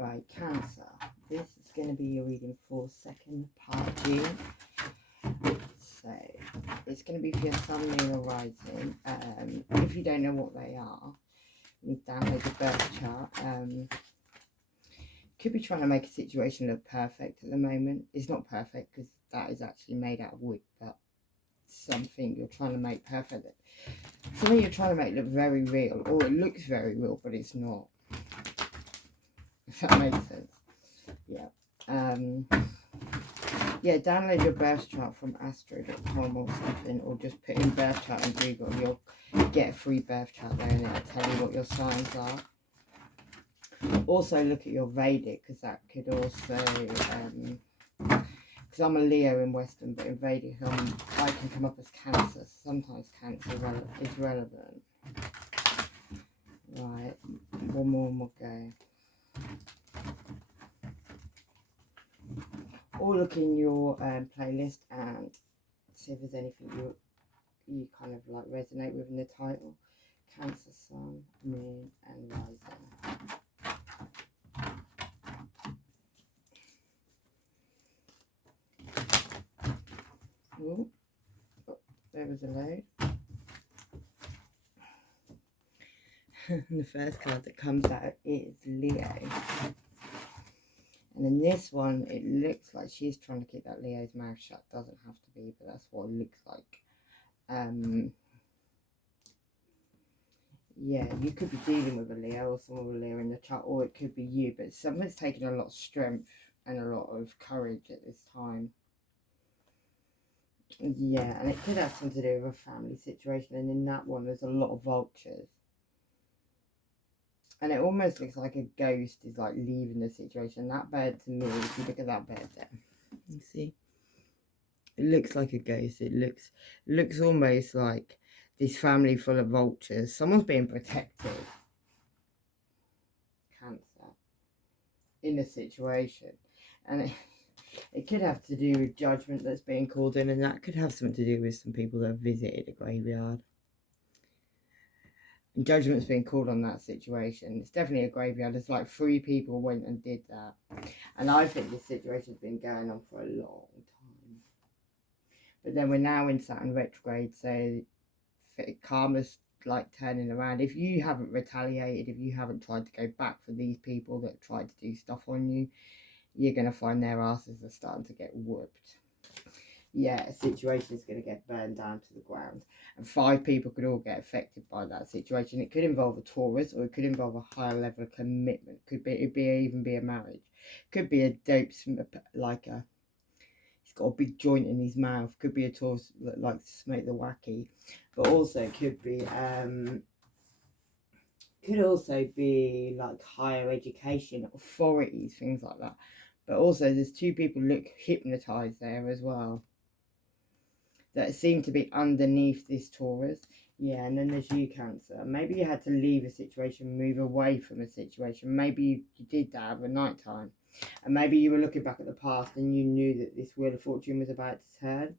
Right, Cancer. This is going to be your reading for second part of June. So, it's going to be for your Sun, Moon or Rising. If you don't know what they are, you can download the birth chart. Could be trying to make a situation look perfect at the moment. It's not perfect because that is actually made out of wood, but something you're trying to make perfect. Something you're trying to make look very real, or it looks very real, but it's not. If that makes sense. Yeah. Yeah, download your birth chart from astro.com or something, or just put in birth chart in Google and you'll get a free birth chart there and it'll tell you what your signs are. Also look at your Vedic, because that could also, because I'm a Leo in Western, but in Vedic I can come up as Cancer. Sometimes Cancer is relevant. Right, one more and we'll go. Or look in your playlist and see if there's anything you kind of like resonate with in the title. Cancer, Sun, Moon and Rising. Ooh. Oh, there was a load. And the first card that comes out is Leo. And in this one, it looks like she's trying to keep that Leo's mouth shut. Doesn't have to be, but that's what it looks like. Yeah, you could be dealing with a Leo or someone with a Leo in the chart, or it could be you, but someone's taking a lot of strength and a lot of courage at this time. Yeah, and it could have something to do with a family situation, and in that one there's a lot of vultures. And it almost looks like a ghost is like leaving the situation. That bird to me, if you look at that bird there, you see? It looks like a ghost. It looks almost like this family full of vultures. Someone's being protected. Cancer. In a situation. And it could have to do with judgment that's being called in, and that could have something to do with some people that have visited a graveyard. And judgment's being called on that situation. It's definitely a graveyard. It's like 3 people went and did that. And I think this situation's been going on for a long time. But then we're now in Saturn retrograde, so karma's like turning around. If you haven't retaliated, if you haven't tried to go back for these people that tried to do stuff on you, you're going to find their asses are starting to get whooped. Yeah, a situation is going to get burned down to the ground. And 5 people could all get affected by that situation. It could involve a Taurus, or it could involve a higher level of commitment. Even be a marriage. Could be a dope, like he's got a big joint in his mouth. Could be a Taurus that likes to smoke the wacky. But also could be like higher education, authorities, things like that. But also there's 2 people look hypnotized there as well, that seem to be underneath this Taurus. Yeah, and then there's you, Cancer. Maybe you had to leave a situation, move away from a situation. Maybe you did that over night time. And maybe you were looking back at the past and you knew that this Wheel of Fortune was about to turn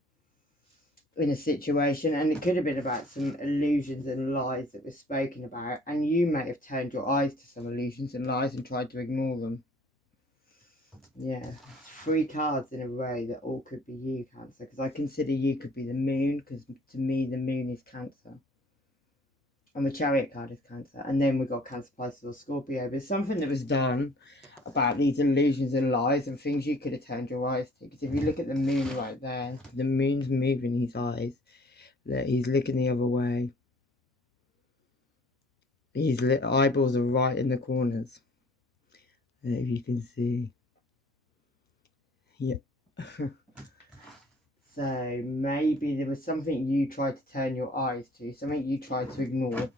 in a situation. And it could have been about some illusions and lies that were spoken about. And you may have turned your eyes to some illusions and lies and tried to ignore them. Yeah, 3 cards in a row that all could be you, Cancer, because I consider you could be the moon, because to me the moon is Cancer, and the Chariot card is Cancer, and then we've got Cancer, Pisces or Scorpio. There's something that was done about these illusions and lies and things you could have turned your eyes to, because if you look at the moon right there, the moon's moving his eyes, he's looking the other way, his eyeballs are right in the corners, if you can see. Yep. So maybe there was something you tried to turn your eyes to, something you tried to ignore,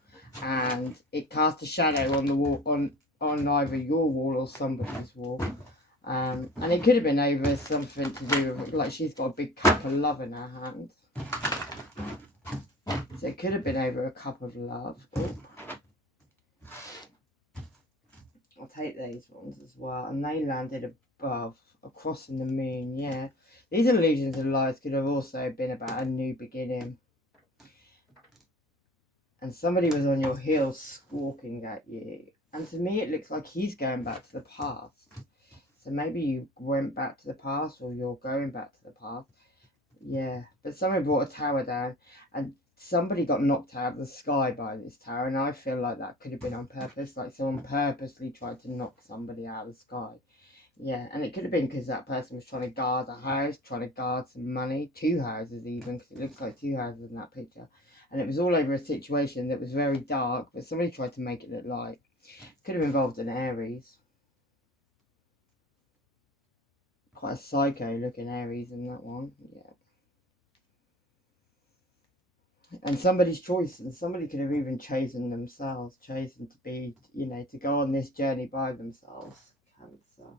and it cast a shadow on the wall, on either your wall or somebody's wall. And it could have been over something to do with, like, she's got a big cup of love in her hand. So it could have been over a cup of love. Oh. I'll take these ones as well. And they landed above, across in the moon, yeah. These illusions and lies could have also been about a new beginning. And somebody was on your heels squawking at you. And to me, it looks like he's going back to the past. So maybe you went back to the past, or you're going back to the past. Yeah, but someone brought a tower down, and somebody got knocked out of the sky by this tower, and I feel like that could have been on purpose. Like someone purposely tried to knock somebody out of the sky. Yeah, and it could have been because that person was trying to guard a house, trying to guard some money, two houses even, because it looks like two houses in that picture. And it was all over a situation that was very dark, but somebody tried to make it look light. Could have involved an Aries. Quite a psycho looking Aries in that one, yeah. And somebody's choice, and somebody could have even chosen themselves, chosen to be, you know, to go on this journey by themselves. Cancer.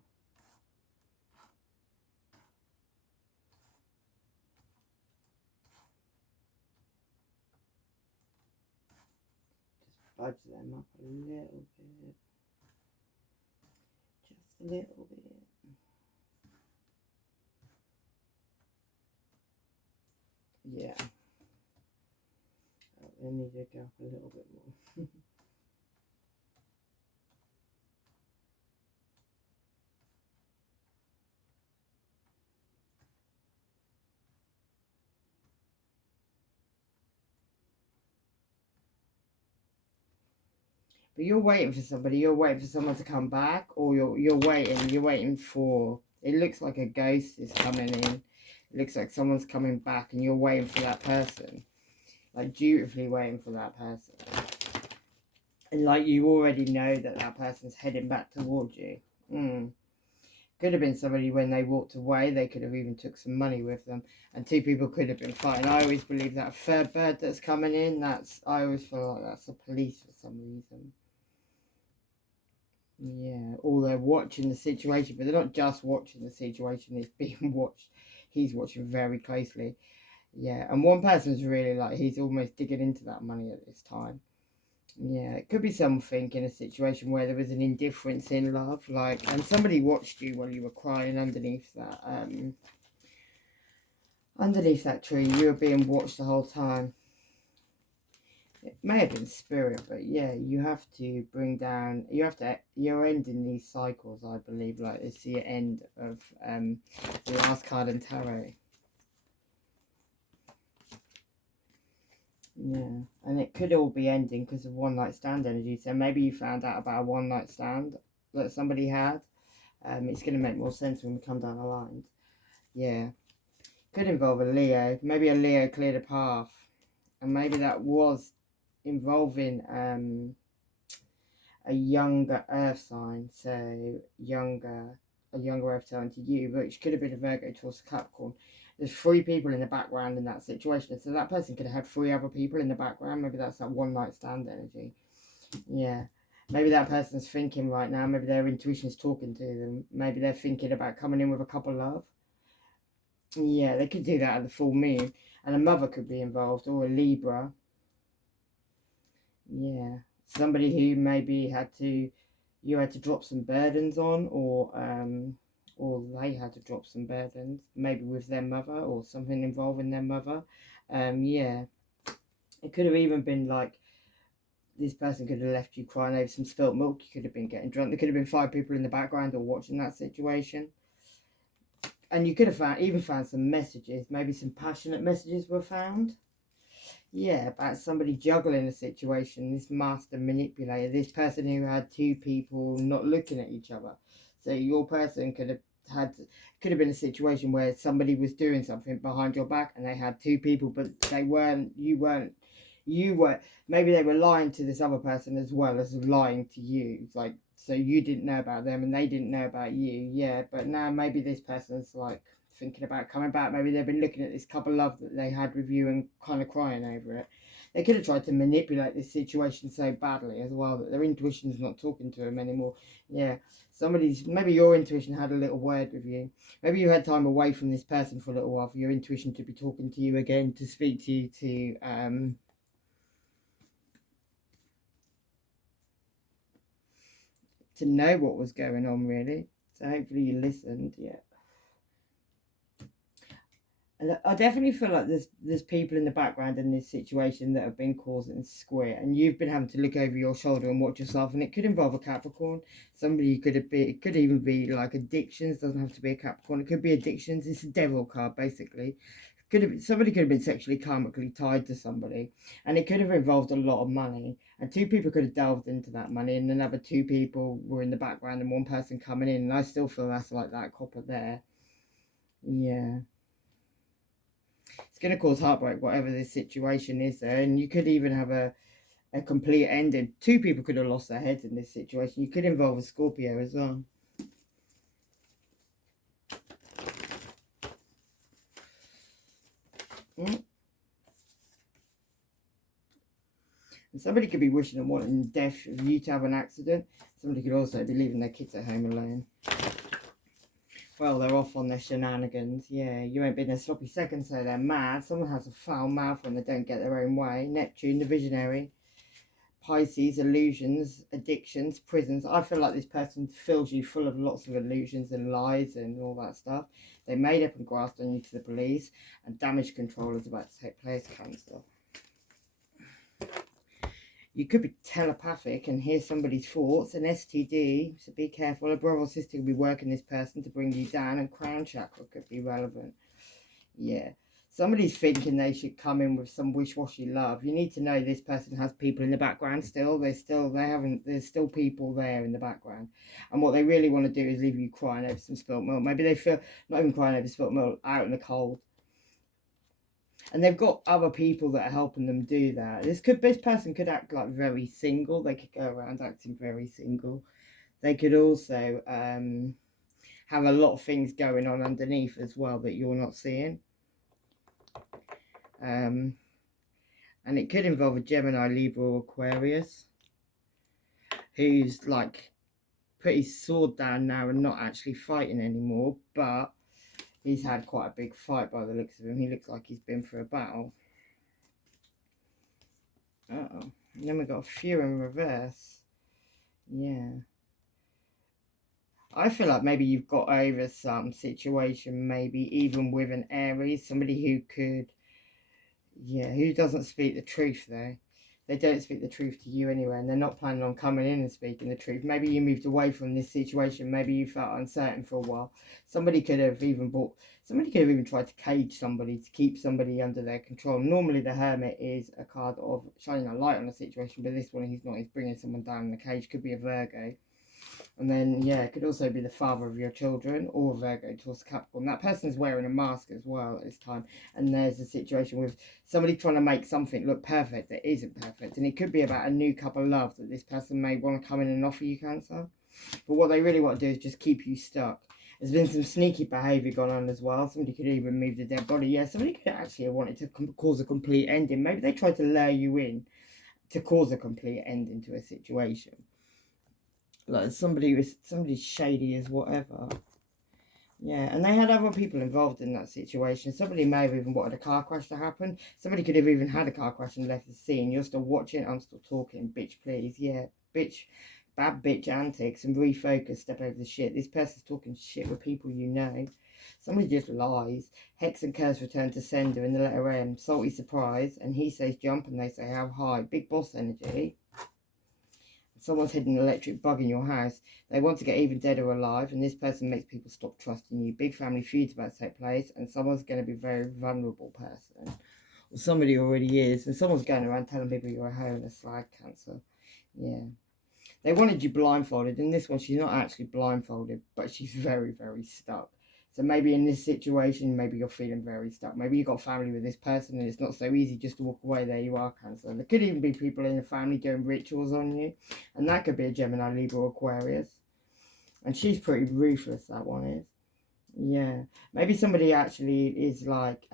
Just budge them up a little bit. Just a little bit. Yeah. Oh, they need to go up a little bit more. But you're waiting for somebody. You're waiting for someone to come back, or you're waiting. You're waiting for. It looks like a ghost is coming in. It looks like someone's coming back, and you're waiting for that person, like dutifully waiting for that person. And like you already know that that person's heading back towards you. Could have been somebody when they walked away. They could have even took some money with them, and two people could have been fighting. I always believe that third bird that's coming in. I always feel like that's the police for some reason. Yeah, or they're watching the situation, but they're not just watching the situation, it's being watched. He's watching very closely. Yeah, and one person's really like, he's almost digging into that money at this time. Yeah, it could be something in a situation where there was an indifference in love, like, and somebody watched you while you were crying underneath that tree. You were being watched the whole time. It may have been spirit, but yeah, you have to bring down. You're ending these cycles, I believe. Like it's the end of the last card in tarot. Yeah, and it could all be ending because of one night stand energy. So maybe you found out about a one night stand that somebody had. It's going to make more sense when we come down the lines. Yeah, could involve a Leo. Maybe a Leo cleared a path, and maybe that was involving a younger earth sign, so a younger earth sign to you, which could have been a Virgo towards Capricorn. There's three people in the background in that situation, so that person could have had three other people in the background. Maybe that's that one night stand energy. Yeah, maybe that person's thinking right now, maybe their intuition's talking to them, maybe they're thinking about coming in with a couple love. Yeah, they could do that at the full moon, and a mother could be involved, or a Libra. Yeah, somebody who maybe you had to drop some burdens on, or they had to drop some burdens, maybe with their mother or something involving their mother. Yeah, it could have even been like this person could have left you crying over some spilt milk. You could have been getting drunk. There could have been five people in the background or watching that situation. And you could have even found some messages. Maybe some passionate messages were found. Yeah, about somebody juggling a situation, this master manipulator, this person who had two people not looking at each other. So your person could have been a situation where somebody was doing something behind your back and they had two people, but you were, maybe they were lying to this other person as well as lying to you. It's like, so you didn't know about them and they didn't know about you. Yeah, but now maybe this person's like thinking about coming back. Maybe they've been looking at this couple love that they had with you and kind of crying over it. They could have tried to manipulate this situation so badly as well that their intuition's not talking to them anymore. Yeah, maybe your intuition had a little word with you. Maybe you had time away from this person for a little while for your intuition to be talking to you again, to speak to you, to know what was going on, really. So hopefully you listened. Yeah. And I definitely feel like there's people in the background in this situation that have been causing square, and you've been having to look over your shoulder and watch yourself. And it could involve a Capricorn. Somebody could have been. It could even be like addictions. Doesn't have to be a Capricorn. It could be addictions. It's a devil card basically. Could have somebody could have been sexually karmically tied to somebody, and it could have involved a lot of money. And two people could have delved into that money, and another two people were in the background, and one person coming in. And I still feel that's like that copper there. Yeah. It's going to cause heartbreak, whatever this situation is there. And you could even have a complete ending. Two people could have lost their heads in this situation. You could involve a Scorpio as well. And somebody could be wishing and wanting death for you to have an accident. Somebody could also be leaving their kids at home alone. Well, they're off on their shenanigans. Yeah, you ain't been a sloppy second, so they're mad. Someone has a foul mouth when they don't get their own way. Neptune, the visionary. Pisces, illusions, addictions, prisons. I feel like this person fills you full of lots of illusions and lies and all that stuff. They made up and grasped on you to the police, and damage control is about to take place, Cancer. You could be telepathic and hear somebody's thoughts, an STD, so be careful. A brother or sister could be working this person to bring you down, and crown chakra could be relevant. Yeah. Somebody's thinking they should come in with some wish-washy love. You need to know this person has people in the background still. There's still people there in the background. And what they really want to do is leave you crying over some spilt milk. Maybe they feel, not even crying over spilt milk, out in the cold. And they've got other people that are helping them do that. This person could act like very single. They could go around acting very single. They could also have a lot of things going on underneath as well that you're not seeing. And it could involve a Gemini, Libra, or Aquarius who's like put his sword down now and not actually fighting anymore, but he's had quite a big fight by the looks of him. He looks like he's been through a battle. Uh-oh. And then we've got a few in reverse. Yeah. I feel like maybe you've got over some situation, maybe even with an Aries, somebody who could, yeah, who doesn't speak the truth though. They don't speak the truth to you anyway, and they're not planning on coming in and speaking the truth. Maybe you moved away from this situation. Maybe you felt uncertain for a while. Somebody could have even tried to cage somebody, to keep somebody under their control. Normally the Hermit is a card of shining a light on a situation, but this one he's not. He's bringing someone down in the cage. Could be a Virgo. And then, yeah, it could also be the father of your children, or Virgo towards Capricorn. That person's wearing a mask as well at this time. And there's a situation with somebody trying to make something look perfect that isn't perfect. And it could be about a new couple love that this person may want to come in and offer you, Cancer. But what they really want to do is just keep you stuck. There's been some sneaky behaviour going on as well. Somebody could even move the dead body. Yeah, somebody could actually have wanted to cause a complete ending. Maybe they tried to lure you in to cause a complete ending to a situation. Like somebody's shady as whatever. Yeah, and they had other people involved in that situation. Somebody may have even wanted a car crash to happen. Somebody could have even had a car crash and left the scene. You're still watching, I'm still talking. Bitch, please. Yeah, bitch. Bad bitch antics, and refocus, step over the shit. This person's talking shit with people you know. Somebody just lies. Hex and curse return to sender in the letter M. Salty surprise, and he says jump and they say how high. Big boss energy. Someone's hidden an electric bug in your house. They want to get even dead or alive, and this person makes people stop trusting you. Big family feud's about to take place, and someone's going to be a very vulnerable person. Or somebody already is, and someone's going around telling people you're a hoe and a slag, Cancer. Yeah. They wanted you blindfolded. In this one, she's not actually blindfolded, but she's very, very stuck. So maybe in this situation, maybe you're feeling very stuck. Maybe you've got family with this person and it's not so easy just to walk away. There you are, Cancer. And there could even be people in the family doing rituals on you. And that could be a Gemini, Libra, or Aquarius. And she's pretty ruthless, that one is. Yeah. Maybe somebody actually is like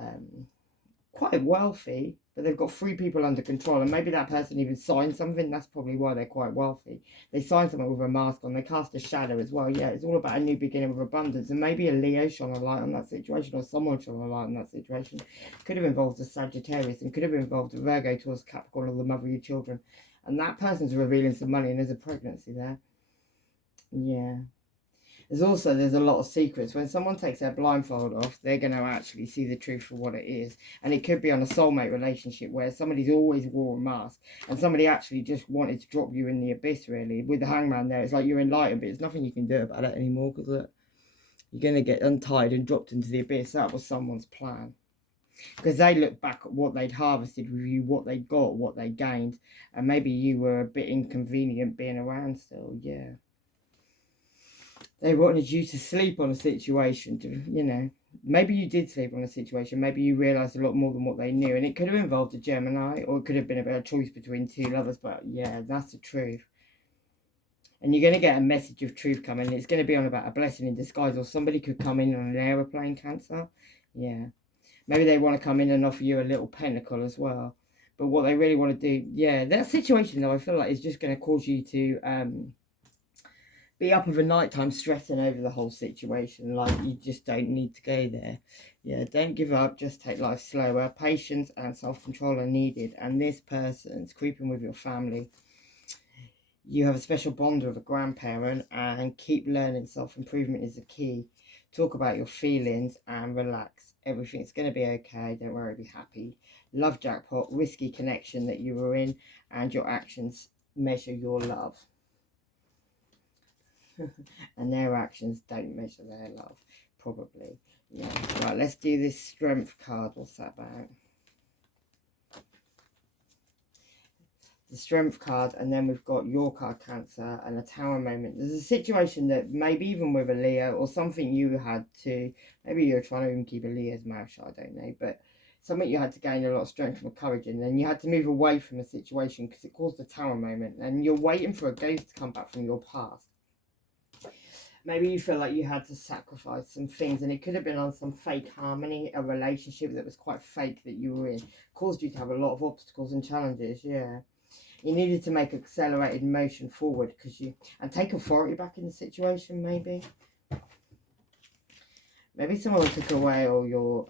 quite wealthy, but they've got 3 people under control, and maybe that person even signed something. That's probably why they're quite wealthy. They signed something with a mask on. They cast a shadow as well. Yeah, it's all about a new beginning with abundance, and maybe a Leo shone a light on that situation, or someone shone a light on that situation. Could have involved a Sagittarius, and could have involved a Virgo towards Capricorn, or the mother of your children. And that person's revealing some money, and there's a pregnancy there. Yeah. There's a lot of secrets. When someone takes their blindfold off, they're going to actually see the truth for what it is. And it could be on a soulmate relationship where somebody's always wore a mask and somebody actually just wanted to drop you in the abyss, really. With the hangman there, it's like you're enlightened, but there's nothing you can do about it anymore, because look, you're going to get untied and dropped into the abyss. That was someone's plan. Because they look back at what they'd harvested with you, what they got, what they gained. And maybe you were a bit inconvenient being around still, yeah. They wanted you to sleep on a situation, to, maybe you did sleep on a situation. Maybe you realised a lot more than what they knew. And it could have involved a Gemini, or it could have been about a choice between two lovers. But yeah, that's the truth. And you're going to get a message of truth coming. It's going to be on about a blessing in disguise, or somebody could come in on an aeroplane, Cancer. Yeah. Maybe they want to come in and offer you a little pentacle as well. But what they really want to do, yeah, that situation, though, I feel like is just going to cause you to be up of a night time stressing over the whole situation. Like, you just don't need to go there. Yeah, don't give up. Just take life slower. Patience and self-control are needed. And this person's creeping with your family. You have a special bond with a grandparent, and keep learning. Self-improvement is the key. Talk about your feelings and relax. Everything's going to be okay. Don't worry, be happy. Love jackpot, risky connection that you were in, and your actions measure your love. And their actions don't measure their love, probably. Yeah. Right, let's do this strength card. What's that about? The strength card, and then we've got your card, Cancer, and a tower moment. There's a situation that maybe even with a Leo, or something you had to, maybe you're trying to even keep a Leo's mouth shut, I don't know, but something you had to gain a lot of strength and courage in, and you had to move away from a situation because it caused a tower moment, and you're waiting for a ghost to come back from your past. Maybe you feel like you had to sacrifice some things, and it could have been on some fake harmony, a relationship that was quite fake that you were in. Caused you to have a lot of obstacles and challenges, yeah. You needed to make accelerated motion forward and take authority back in the situation, maybe. Maybe someone took away all your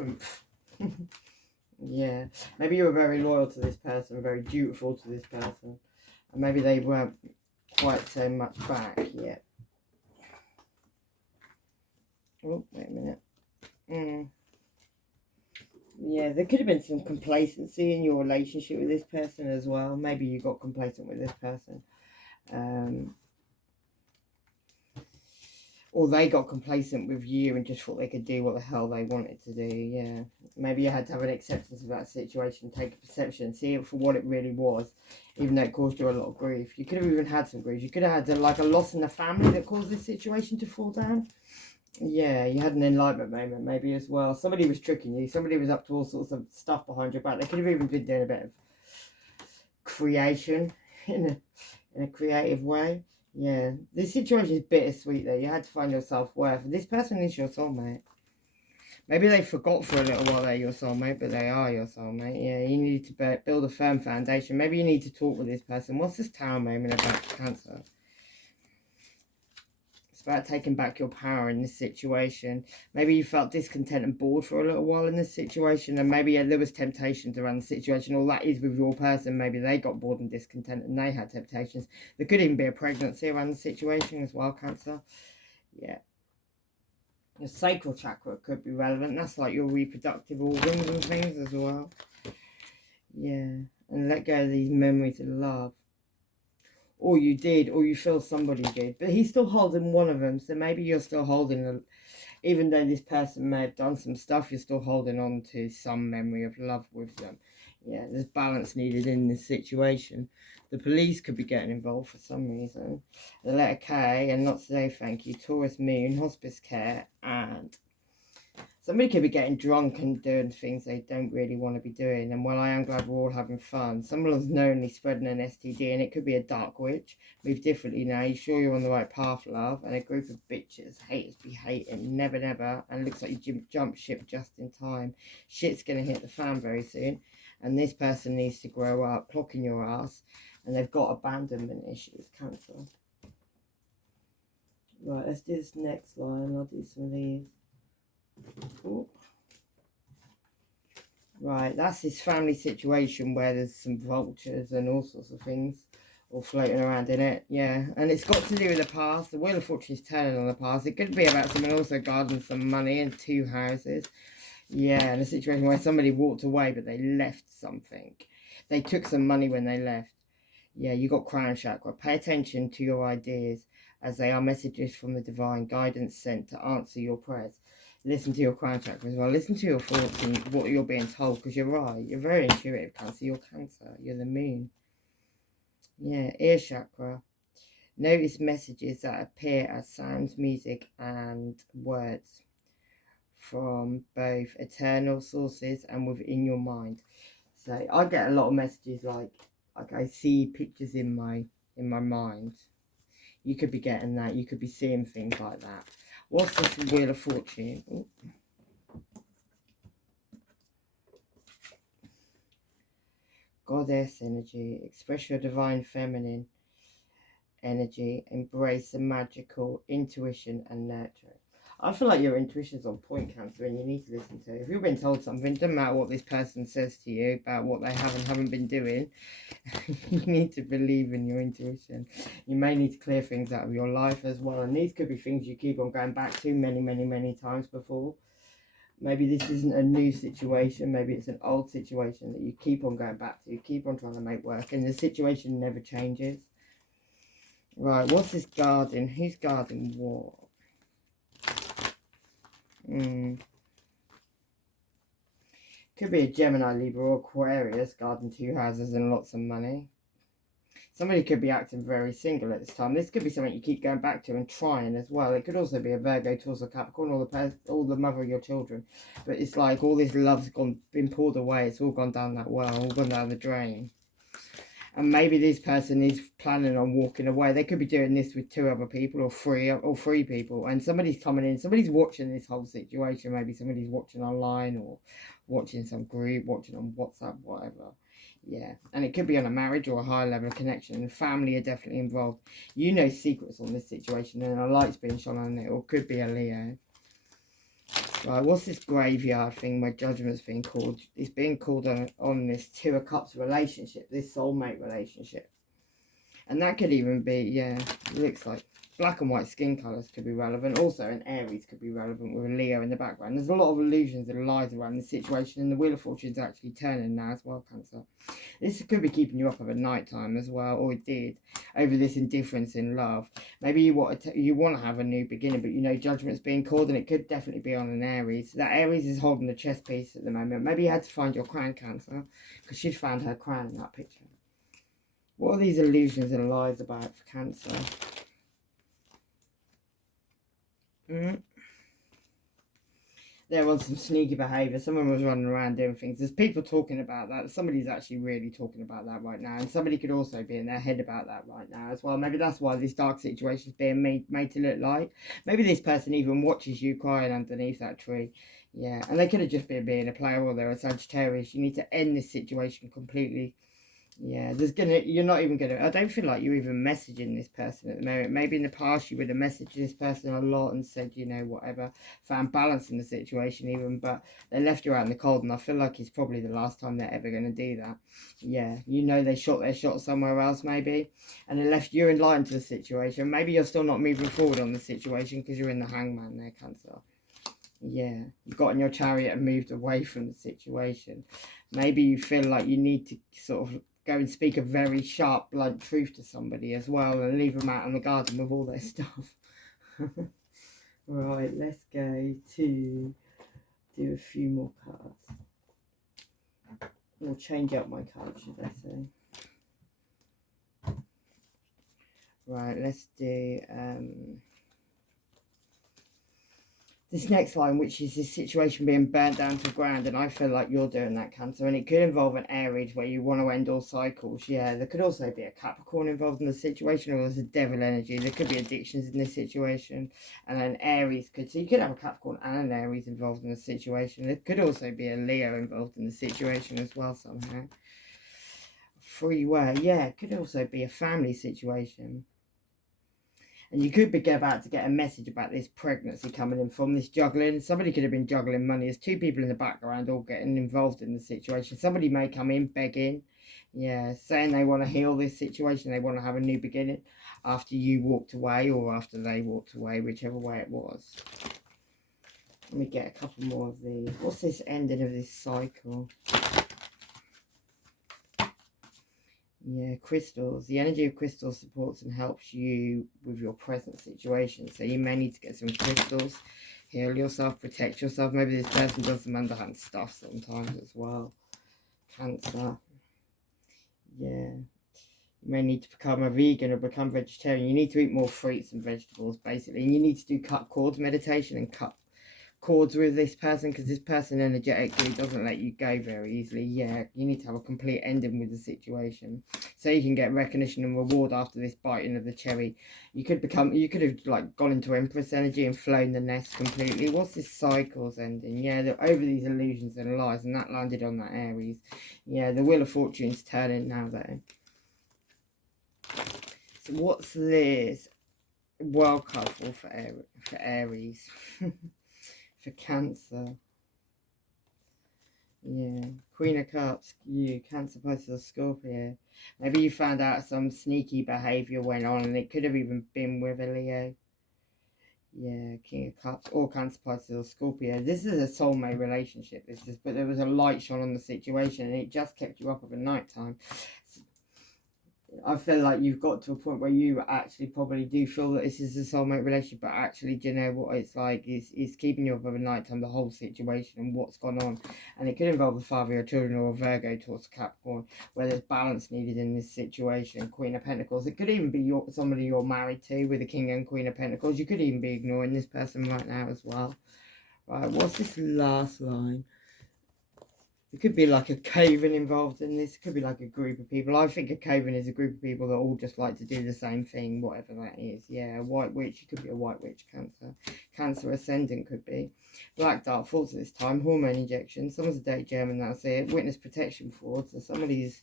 oomph. Yeah. Maybe you were very loyal to this person, very dutiful to this person. And maybe they weren't quite so much back yet. Oh, wait a minute. Yeah, there could have been some complacency in your relationship with this person as well. Maybe you got complacent with this person. Or they got complacent with you and just thought they could do what the hell they wanted to do, yeah. Maybe you had to have an acceptance of that situation, take a perception, see it for what it really was, even though it caused you a lot of grief. You could have even had some grief. You could have had like a loss in the family that caused this situation to fall down. Yeah, you had an enlightenment moment maybe as well. Somebody was tricking you. Somebody was up to all sorts of stuff behind your back. They could have even been doing a bit of creation in a creative way. Yeah, this situation is bittersweet though. You had to find your self-worth. This person is your soulmate. Maybe they forgot for a little while they're your soulmate, but they are your soulmate. Yeah, you need to build a firm foundation. Maybe you need to talk with this person. What's this tower moment about, Cancer? About taking back your power in this situation. Maybe you felt discontent and bored for a little while in this situation, and maybe there was temptations around the situation. All that is with your person. Maybe they got bored and discontent and they had temptations. There could even be a pregnancy around the situation as well, Cancer. Yeah. Your sacral chakra could be relevant. That's like your reproductive organs and things as well. Yeah. And let go of these memories of love. Or you did, or you feel somebody did. But he's still holding one of them, so maybe you're still holding them. Even though this person may have done some stuff, you're still holding on to some memory of love with them. Yeah, there's balance needed in this situation. The police could be getting involved for some reason. The letter K, and not today, thank you. Taurus moon, hospice care, and somebody could be getting drunk and doing things they don't really want to be doing. And while I am glad we're all having fun, someone's knowingly spreading an STD, and it could be a dark witch. Move differently now. You sure you're on the right path, love? And a group of bitches. Haters be hating. Never, never. And looks like you jumped ship just in time. Shit's going to hit the fan very soon. And this person needs to grow up, clocking your ass. And they've got abandonment issues. Cancer. Right, let's do this next line. I'll do some of these. Ooh. Right, that's this family situation where there's some vultures and all sorts of things, or floating around in it. Yeah, and it's got to do with the past. The Wheel of Fortune is turning on the past. It could be about someone also guarding some money in 2 houses. Yeah, in a situation where somebody walked away but they left something. They took some money when they left. Yeah, you got crown chakra. Pay attention to your ideas as they are messages from the divine, guidance sent to answer your prayers. Listen to your crown chakra as well. Listen to your thoughts and what you're being told, because you're right. You're very intuitive, Cancer. You're Cancer. You're the moon. Yeah, ear chakra. Notice messages that appear as sounds, music, and words from both eternal sources and within your mind. So I get a lot of messages like I see pictures in my mind. You could be getting that. You could be seeing things like that. What's this Wheel of Fortune? Ooh. Goddess energy. Express your divine feminine energy. Embrace the magical intuition and nurture. I feel like your intuition's on point, Cancer, and you need to listen to it. If you've been told something, it doesn't matter what this person says to you about what they have and haven't been doing, you need to believe in your intuition. You may need to clear things out of your life as well, and these could be things you keep on going back to many times before. Maybe this isn't a new situation, maybe it's an old situation that you keep on going back to, you keep on trying to make work, and the situation never changes. Right, what's this guarding? Who's guarding what? Could be a Gemini, Libra, or Aquarius guarding 2 houses and lots of money. Somebody could be acting very single at this time. This could be something you keep going back to and trying as well. It could also be a Virgo, Taurus, or Capricorn, or the mother of your children. But it's like all this love's been pulled away. It's all gone down that well, all gone down the drain. And maybe this person is planning on walking away. They could be doing this with 2 other people or three people. And somebody's coming in. Somebody's watching this whole situation. Maybe somebody's watching online or watching some group, watching on WhatsApp, whatever. Yeah. And it could be on a marriage or a higher level of connection. And family are definitely involved. You know secrets on this situation. And a light's being shone on it. Or could be a Leo. Right, what's this graveyard thing where judgment's being called? It's being called on this 2 of Cups relationship, this soulmate relationship. And that could even be, yeah, it looks like black and white skin colours could be relevant. Also, an Aries could be relevant with a Leo in the background. There's a lot of illusions and lies around this situation, and the Wheel of Fortune's actually turning now as well, Cancer. This could be keeping you up at night time as well, or it did, over this indifference in love. Maybe you want to have a new beginning, but you know judgment's being called, and it could definitely be on an Aries. That Aries is holding the chess piece at the moment. Maybe you had to find your crown, Cancer, because she'd found her crown in that picture. What are these illusions and lies about for Cancer? There was some sneaky behaviour. Someone was running around doing things. There's people talking about that. Somebody's actually really talking about that right now. And somebody could also be in their head about that right now as well. Maybe that's why this dark situation is being made to look like. Maybe this person even watches you crying underneath that tree. Yeah, and they could have just been being a player, or they're a Sagittarius. You need to end this situation completely. Yeah, you're not even gonna, I don't feel like you're even messaging this person at the moment. Maybe in the past you would have messaged this person a lot and said, you know, whatever, found balance in the situation even, but they left you out in the cold, and I feel like it's probably the last time they're ever going to do that. Yeah, you know, they shot their shot somewhere else maybe, and they left you enlightened to the situation. Maybe you're still not moving forward on the situation because you're in the Hangman there, Cancer. Yeah, you got in your chariot and moved away from the situation. Maybe you feel like you need to sort of go and speak a very sharp, blunt truth to somebody as well, and leave them out in the garden with all their stuff. Right, let's go to do a few more cards. Or change up my cards, should I say. Right, let's do this next line, which is this situation being burnt down to the ground, and I feel like you're doing that, Cancer, and it could involve an Aries where you want to end all cycles. Yeah, there could also be a Capricorn involved in the situation, or there's a devil energy. There could be addictions in this situation, and an Aries so you could have a Capricorn and an Aries involved in the situation. There could also be a Leo involved in the situation as well somehow. Free will, yeah, it could also be a family situation. And you could be about to get a message about this pregnancy coming in from this juggling. Somebody could have been juggling money. There's 2 people in the background all getting involved in the situation. Somebody may come in begging. Yeah, saying they want to heal this situation, they want to have a new beginning after you walked away or after they walked away, whichever way it was. Let me get a couple more of these. What's this ending of this cycle? Yeah, crystals. The energy of crystals supports and helps you with your present situation. So you may need to get some crystals, heal yourself, protect yourself. Maybe this person does some underhand stuff sometimes as well. Cancer. Yeah. You may need to become a vegan or become vegetarian. You need to eat more fruits and vegetables, basically. And you need to do cut cords meditation and cut cords with this person, because this person energetically doesn't let you go very easily. Yeah, you need to have a complete ending with the situation so you can get recognition and reward after this biting of the cherry. You could have like gone into Empress energy and flown the nest completely. What's this cycle's ending? Yeah, they're over these illusions and lies, and that landed on that Aries. Yeah, the Wheel of Fortune's turning now though. So what's this? World card for Aries. For Cancer. Yeah, Queen of Cups, you, Cancer, Pisces, Scorpio. Maybe you found out some sneaky behaviour went on, and it could have even been with a Leo. Yeah, King of Cups, or Cancer, Pisces, or Scorpio. This is a soulmate relationship, but there was a light shone on the situation, and it just kept you up over night time. I feel like you've got to a point where you actually probably do feel that this is a soulmate relationship, but actually, do you know what it's like? Is keeping you up over night time, the whole situation and what's gone on. And it could involve the father of your children or a Virgo towards Capricorn, where there's balance needed in this situation. Queen of Pentacles. It could even be somebody you're married to with a King and Queen of Pentacles. You could even be ignoring this person right now as well. Right, what's this last line? It could be like a coven involved in this. It could be like a group of people. I think a coven is a group of people that all just like to do the same thing, whatever that is. Yeah, a white witch. It could be a white witch. Cancer ascendant could be. Black dark thoughts at this time. Hormone injection. Someone's a date German, that's it. Witness protection fraud. So some of these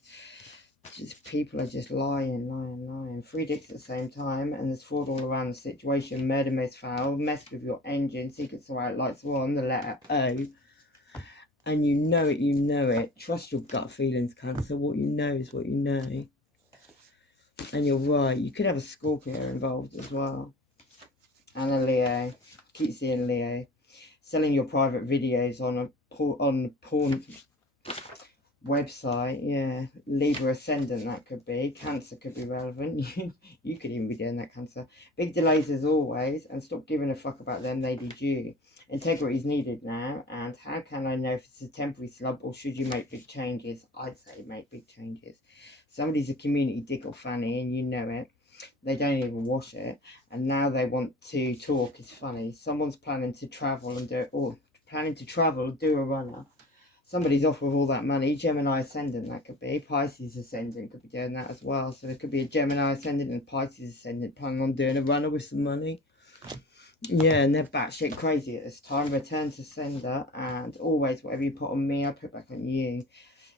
people are just lying. 3 dicks at the same time, and there's fraud all around the situation. Murder most foul. Messed with your engine. Secrets are out. Lights are on. The letter O. And you know it. Trust your gut feelings, Cancer. What you know is what you know. And you're right. You could have a Scorpio involved as well. And a Leo. Keep seeing Leo. Selling your private videos on a porn website. Yeah. Libra ascendant, that could be. Cancer could be relevant. You could even be doing that, Cancer. Big delays as always. And stop giving a fuck about them. They did you. Integrity is needed now, and how can I know if it's a temporary slump or should you make big changes? I'd say make big changes. Somebody's a community dick or fanny and you know it. They don't even wash it, and now they want to talk. It's funny. Someone's planning to travel and do a runner. Somebody's off with all that money. Gemini ascendant, that could be. Pisces ascendant could be doing that as well. So there could be a Gemini ascendant and Pisces ascendant planning on doing a runner with some money. Yeah, and they're batshit crazy at this time. Return to sender, and always whatever you put on me, I put back on you.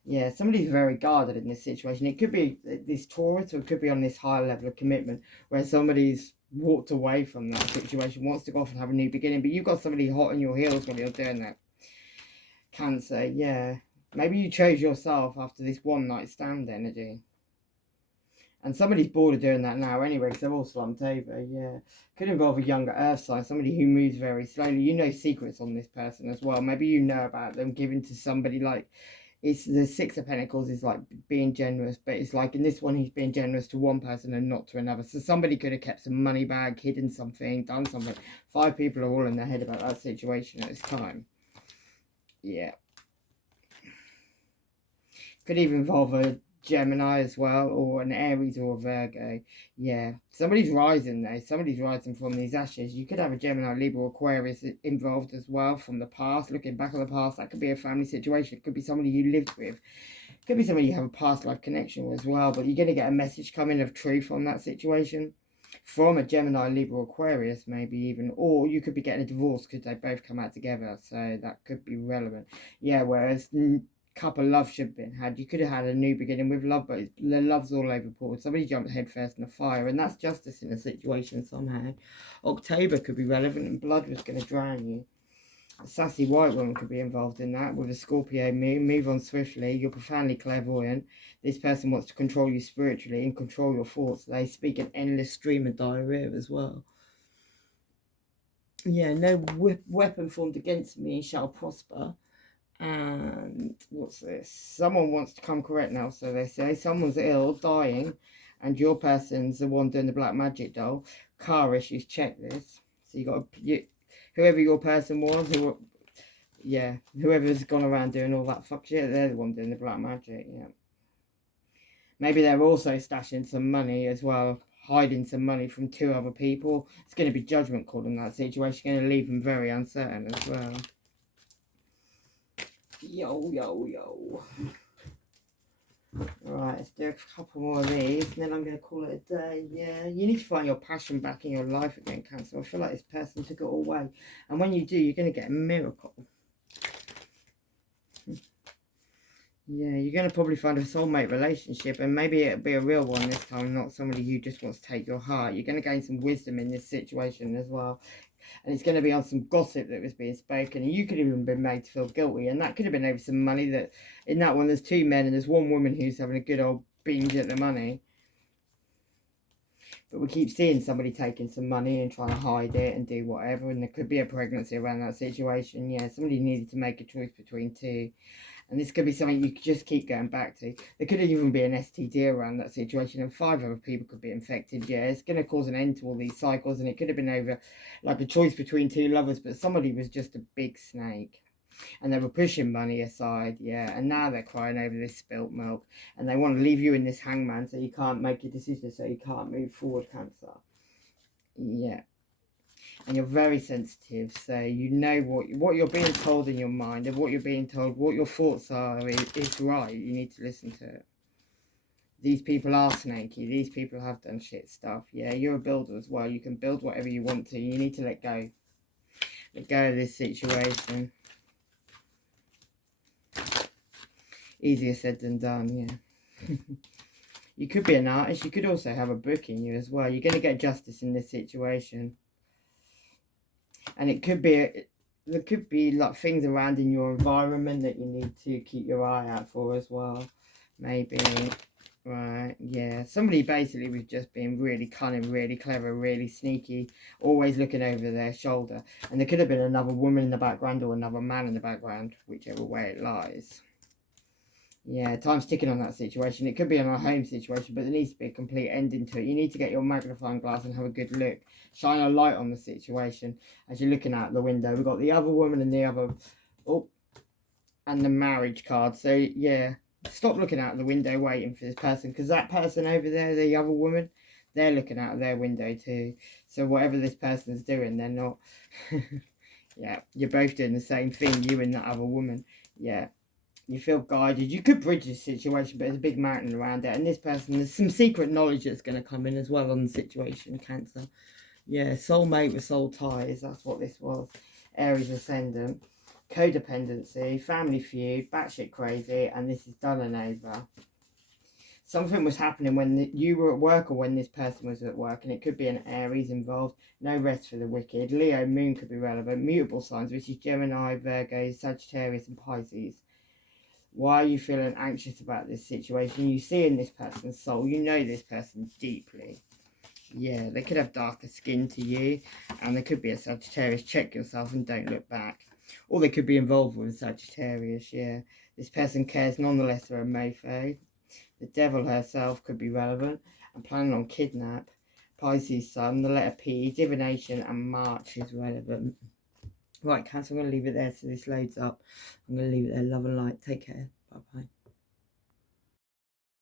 Yeah, somebody's very guarded in this situation. It could be this Taurus, or it could be on this higher level of commitment where somebody's walked away from that situation, wants to go off and have a new beginning, but you've got somebody hot on your heels when you're doing that. Cancer, yeah. Maybe you chose yourself after this one night stand energy. And somebody's bored of doing that now anyway, because they're all slumped over, yeah. Could involve a younger earth sign, somebody who moves very slowly. You know secrets on this person as well. Maybe you know about them giving to somebody like... It's the Six of Pentacles is like being generous, but it's like in this one he's being generous to one person and not to another. So somebody could have kept some money back, hidden something, done something. 5 people are all in their head about that situation at this time. Yeah. Could even involve a Gemini as well, or an Aries or a Virgo. Yeah, somebody's rising though. Somebody's rising from these ashes. You could have a Gemini, Libra, Aquarius involved as well from the past. Looking back on the past, that could be a family situation. It could be somebody you lived with. It could be somebody you have a past life connection with as well. But you're going to get a message coming of truth on that situation from a Gemini, Libra, Aquarius, maybe even. Or you could be getting a divorce because they both come out together. So that could be relevant. Yeah, whereas... couple love should have been had. You could have had a new beginning with love, but the love's all overboard. Somebody jumped headfirst in the fire, and that's justice in a situation somehow. October could be relevant, and blood was going to drown you. A sassy white woman could be involved in that with a Scorpio moon. Move on swiftly. You're profoundly clairvoyant. This person wants to control you spiritually and control your thoughts. They speak an endless stream of diarrhea as well. Yeah, no weapon formed against me shall prosper. And what's this? Someone wants to come correct now, so they say. Someone's ill, dying, and your person's the one doing the black magic doll. Car issues, check this. So you got whoever your person was, whoever's gone around doing all that fuck shit, they're the one doing the black magic, yeah. Maybe they're also stashing some money as well, hiding some money from 2 other people. It's going to be judgment called in that situation, going to leave them very uncertain as well. Yo. Right, let's do a couple more of these, and then I'm going to call it a day. Yeah, you need to find your passion back in your life again, Cancer. I feel like this person took it all away. And when you do, you're going to get a miracle. Yeah, you're going to probably find a soulmate relationship, and maybe it'll be a real one this time, not somebody who just wants to take your heart. You're going to gain some wisdom in this situation as well. And it's going to be on some gossip that was being spoken, and you could have even been made to feel guilty, and that could have been over some money. That in that one there's 2 men and there's 1 woman who's having a good old binge at the money, but we keep seeing somebody taking some money and trying to hide it and do whatever, and there could be a pregnancy around that situation. Yeah, somebody needed to make a choice between 2. And this could be something you could just keep going back to. There could even be an STD around that situation, and 5 other people could be infected. Yeah, it's going to cause an end to all these cycles, and it could have been over like a choice between 2 lovers, but somebody was just a big snake. And they were pushing money aside, yeah, and now they're crying over this spilt milk. And they want to leave you in this hangman so you can't make a decision, so you can't move forward, Cancer. Yeah. And you're very sensitive, so you know what you're being told in your mind, and what you're being told, what your thoughts are is right. You need to listen to it. These people are snaky. These people have done shit stuff. Yeah, you're a builder as well. You can build whatever you want to. You need to let go. Let go of this situation. Easier said than done, yeah. You could be an artist. You could also have a book in you as well. You're going to get justice in this situation. And it could be, there could be like things around in your environment that you need to keep your eye out for as well. Maybe, right, yeah. Somebody basically was just being really cunning, really clever, really sneaky, always looking over their shoulder. And there could have been another woman in the background or another man in the background, whichever way it lies. Yeah, time's ticking on that situation. It could be on a home situation, but there needs to be a complete ending to it. You need to get your magnifying glass and have a good look. Shine a light on the situation as you're looking out the window. We've got the other woman and the other... Oh, and the marriage card. So, yeah, stop looking out the window waiting for this person, because that person over there, the other woman, they're looking out their window too. So whatever this person's doing, they're not... Yeah, you're both doing the same thing, you and that other woman. Yeah. You feel guided. You could bridge this situation, but there's a big mountain around it. And this person, there's some secret knowledge that's going to come in as well on the situation, Cancer. Yeah, soulmate with soul ties. That's what this was. Aries ascendant. Codependency. Family feud. Batshit crazy. And this is done and over. Something was happening when you were at work or when this person was at work. And it could be an Aries involved. No rest for the wicked. Leo, Moon could be relevant. Mutable signs, which is Gemini, Virgo, Sagittarius and Pisces. Why are you feeling anxious about this situation? You see in this person's soul. You know this person deeply. Yeah, they could have darker skin to you. And there could be a Sagittarius. Check yourself and don't look back. Or they could be involved with a Sagittarius, yeah. This person cares nonetheless. They're a mofo. The devil herself could be relevant. I'm planning on kidnap. Pisces sun, the letter P, divination and March is relevant. Right, Cancer, I'm going to leave it there so this loads up. I'm going to leave it there. Love and light. Take care. Bye-bye.